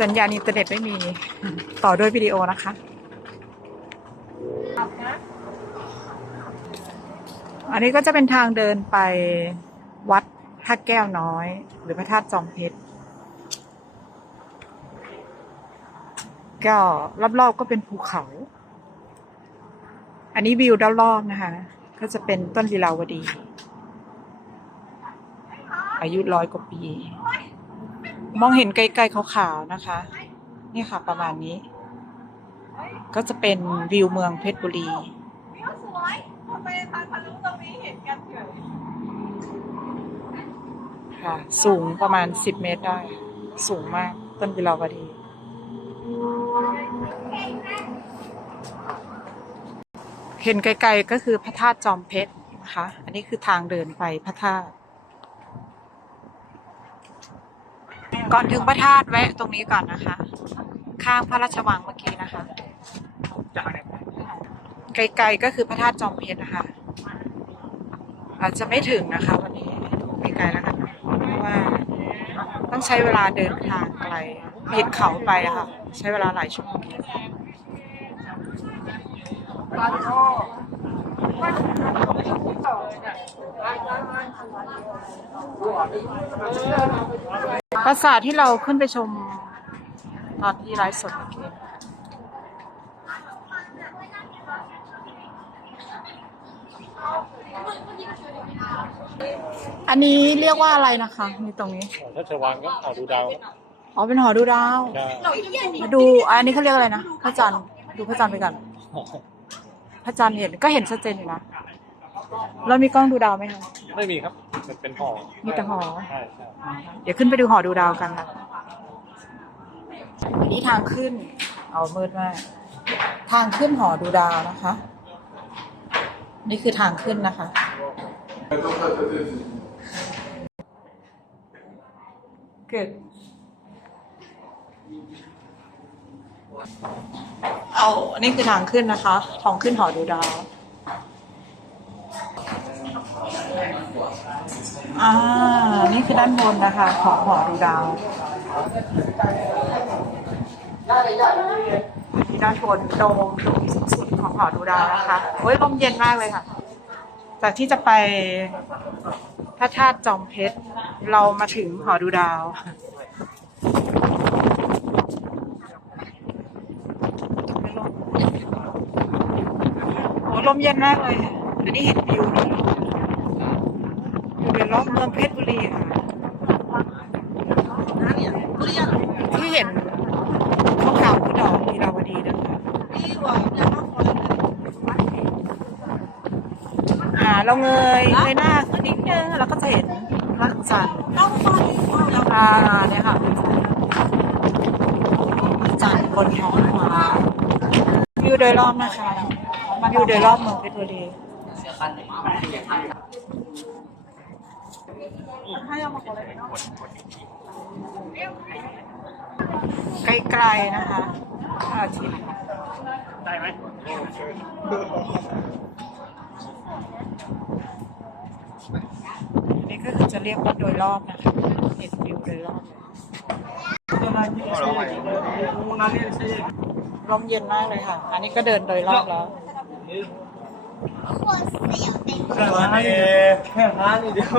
สัญญาณอินเทอร์เน็ตไม่มี ต่อด้วยวิดีโอนะคะอันนี้ก็จะเป็นทางเดินไปวัดพระแก้วน้อย หรือพระธาตุจอมเพชรก็รอบๆก็เป็นภูเขา อันนี้วิวด้านรอบนะคะ ก็จะเป็นต้นลีลาวดี อายุร้อยกว่าปี มองเห็นไกลๆขาวๆนะคะ นี่ค่ะประมาณนี้ ก็จะเป็นวิวเมืองเพชรบุรีสวยทำไมทางทะลุตรงนี้เห็นกันเฉยค่ะ สูงประมาณสิบเมตรได้ สูงมากต้นวิลาวดี เห็นไกลๆก็คือพระธาตุจอมเพชรนะคะ อันนี้คือทางเดินไปพระธาตุ ก่อนถึงพระธาตุแวะตรงนี้ก่อนนะคะ ข้างพระราชวังเมื่อกี้นะคะไกลๆก็คือพระธาตุจอมเพชรนะคะ อาจจะไม่ถึงนะคะ วันนี้ไกลๆแล้วกันนะเพราะว่า ต้องใช้เวลาเดินทางไกลปีนเขาไปอะค่ะ ใช้เวลาหลายชั่วโมง ปราสาทที่เราขึ้นไปชมตอนที่ไลฟ์สดเมื่อกี้อันนี้เรียกว่าอะไรนะคะมีตรงนี้ถ้าชวังก็ขอดูดาวอ๋อเป็นหอดูดาวใช่มาดูอันนี้เขาเรียกอะไรนะพระจันทร์ดูพระจันทร์ไปก่อนพระจันทร์เห็นก็เห็นชัดเจนอยู่นะแล้วมีกล้องดูดาวไหมคะไม่มีครับ มันเป็นหอมีแต่หอ ใช่ใช่เดี๋ยวขึ้นไปดูหอดูดาวกันค่ะอันนี้ทางขึ้น เอามืดมาก ทางขึ้นหอดูดาวนะคะ นี่คือทางขึ้นนะคะ เกิด เอาอันนี้คือทางขึ้นนะคะทางขึ้นหอดูดาว อ่า นี่คือด้านบนนะคะ ของหอดูดาวนี่ด้านบนโดมโดมสูงสุดของหอดูดาวนะคะโอ้ยลมเย็นมากเลยค่ะ จากที่จะไปพระธาตุจอมเพชร เรามาถึงหอดูดาวโอ้ลมเย็นมากเลยค่ะอันนี้เห็นวิวเลย อยู่ในรอบเมืองเพชรบุรีค่ะที่เห็นขาวๆคือดอกลีลาวดีนะคะนี่หว่าจะต้องคอยเลยอ่าเราเงยเงยหน้าขึ้นนิดนึงแล้วก็จะเห็นพระจันทร์ต้องคอยเราอ่าเนี่ยค่ะพระจันทร์บนท้องฟ้าวิวโดยรอบนะคะวิวโดยรอบเมืองเพชรบุรี ไกลๆนะคะพระอาทิตย์ได้ไหมนี่ก็คือจะเรียกว่าโดยรอบนะคะเห็นวิวโดยรอบลมเย็นมากเลยค่ะ อันนี้ก็เดินโดยรอบแล้วแค่ร้านนี้แค่ร้านนี้เดียว